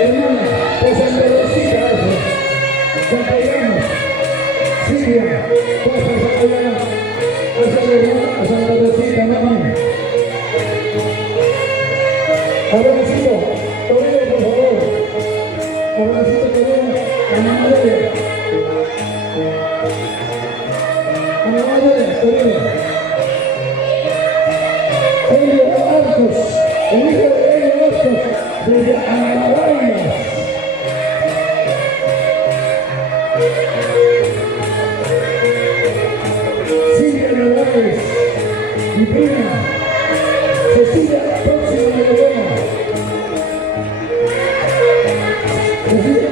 hermana, pues Santa Rosita, Santa Llama, Silvia, pues Santa Llama, a Santa Rosita, mamá. Abrancito, Torero, por favor. Abrancito, Torero, a mamá de ella. A mamá de ella, Torero. Elio Arcos, el hijo de Elio Arcos, desde Amaguayas. Silvia Morales, mi prima, Cecilia, próxima Medellona.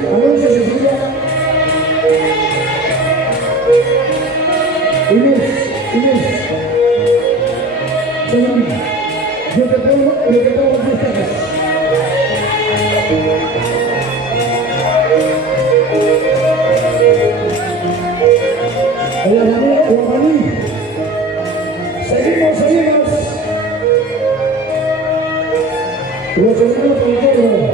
Alonso, Cecilia. Inés. Yo te pongo lo que tengo en mis cajas. La familia Guamaní. Seguimos. Los hermanos Contorno.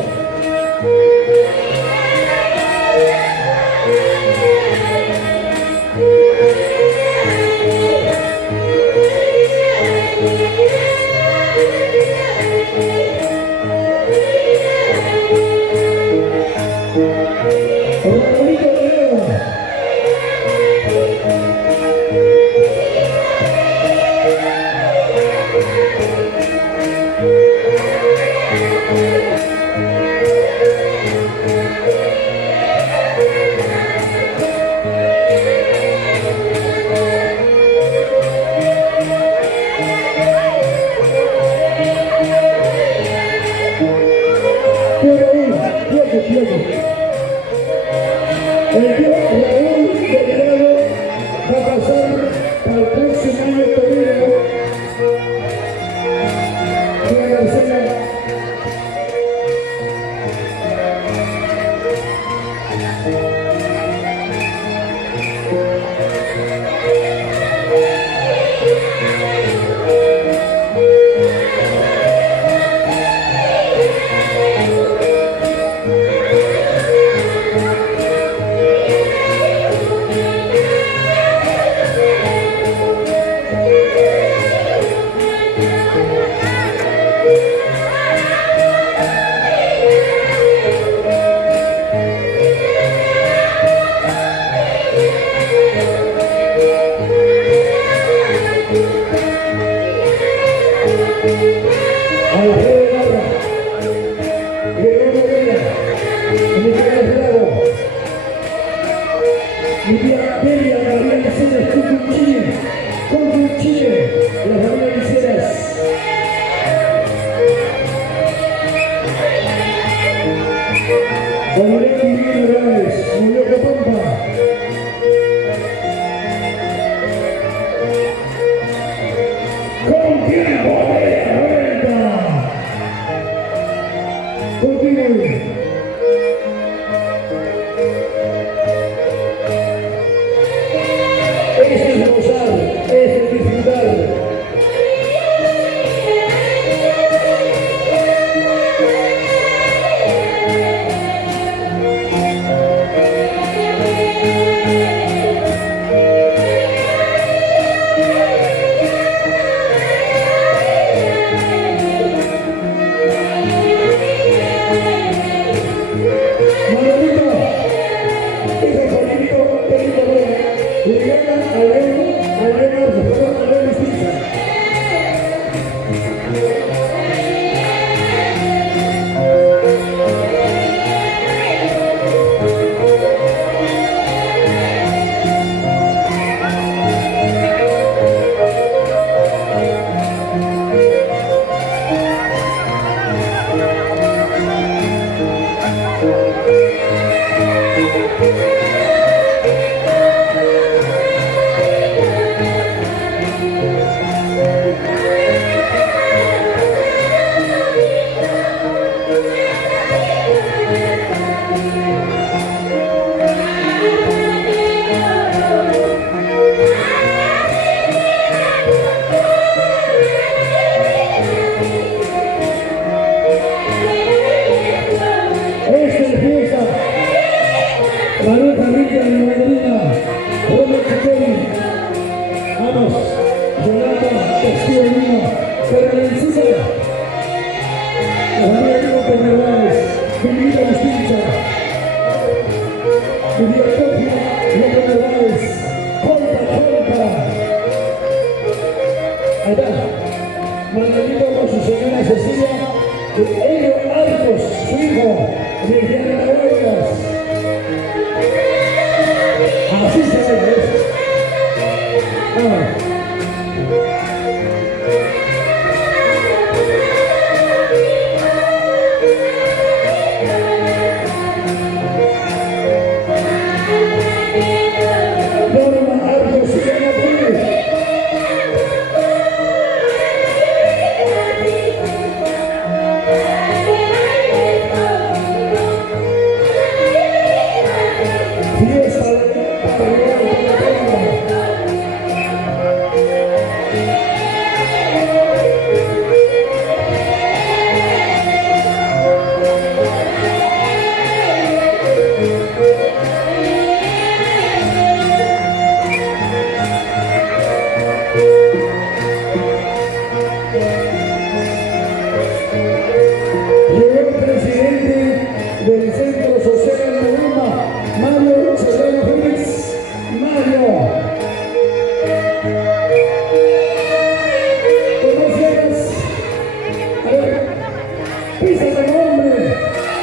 El tío Raúl Delgado va a pasar para el próximo año Torino. Mi tía Delia, la familia Liceras, con Chile, la familia Liceras. Dominicano Miguel Morales, Muñoca Pampa. Con tiempo de la vuelta. Continúe. Este es gozar, este es disfrutar.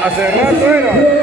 Hace rato era.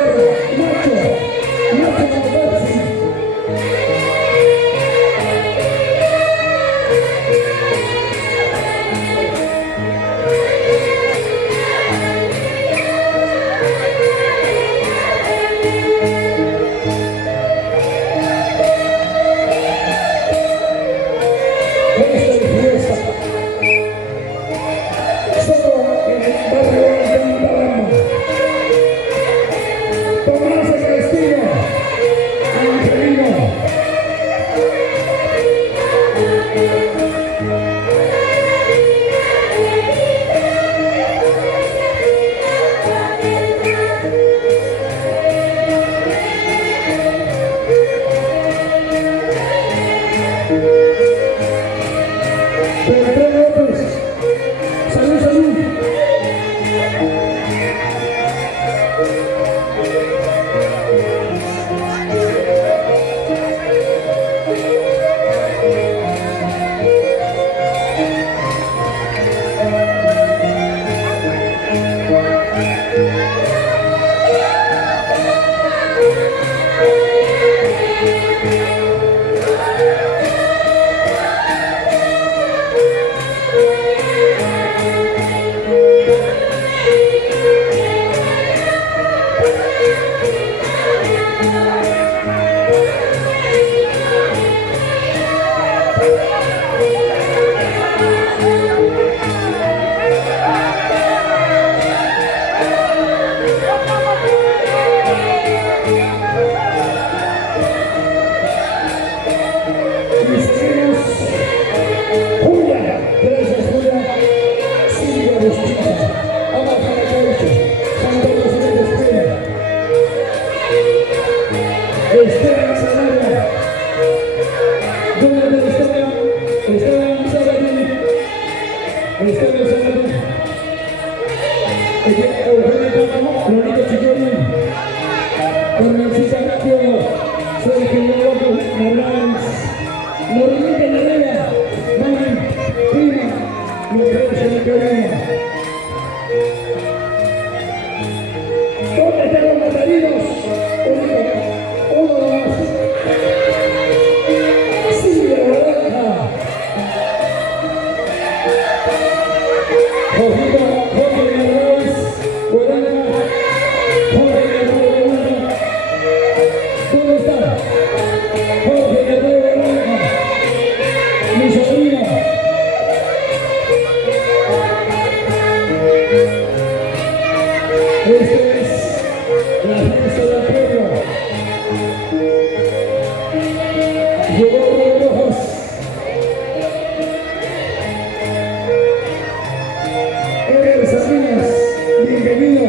Bienvenido,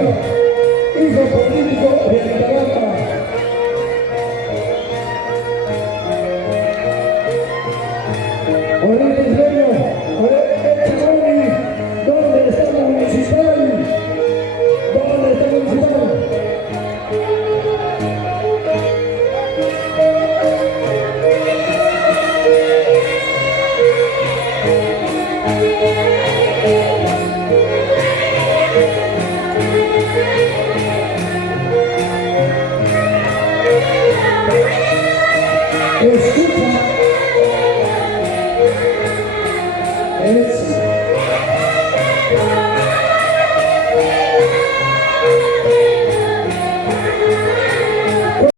hijo político de